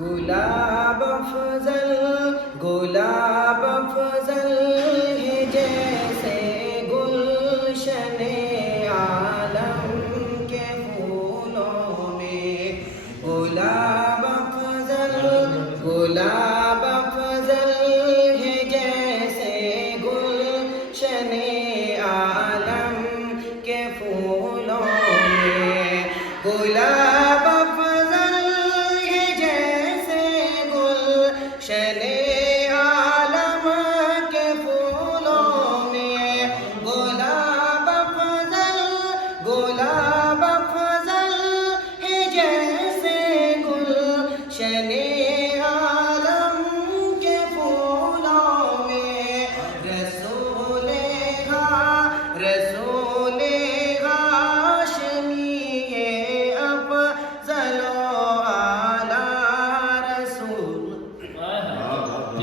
गुलाब अफजल है जैसे गुलशने आलम के फूलों में। गुलाब अफजल है जैसे गुलशने आलम के फूलों में। गुलाब अफजल है जैसे गुलशने आलम के फूलों में। गुलाब अफजल है जैसे गुलशने आलम के फूलों में। रसूले हाशमी है अफजल आला रसूल।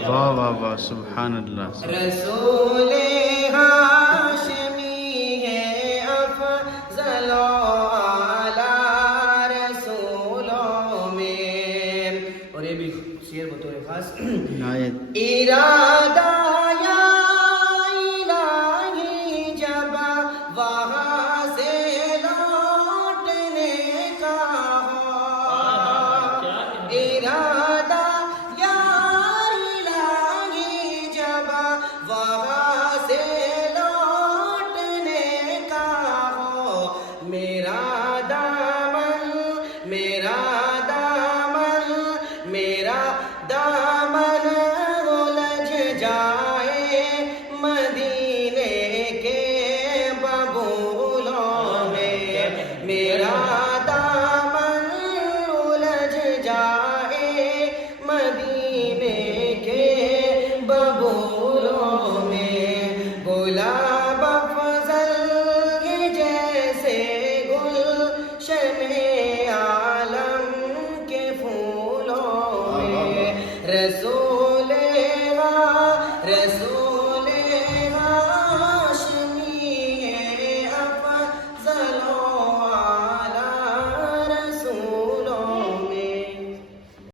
واہ واہ واہ سبحان اللہ. रसूले हाशमी है अफजल आला रसूलों में। और ये भी शेर बतौर खास آیت इरादा या इलाही जब वहाँ से लौटने का हो। इरादा या इलाही जब वहाँ से लौटने का हो। मेरा दामन उलझ जाए मदीने के बबूलों में। मेरा दामन उलझ जाए मदीने के बबूलों में। गुलाब अफजल के जैसे गुलशने आलम के फूलों में। रसूले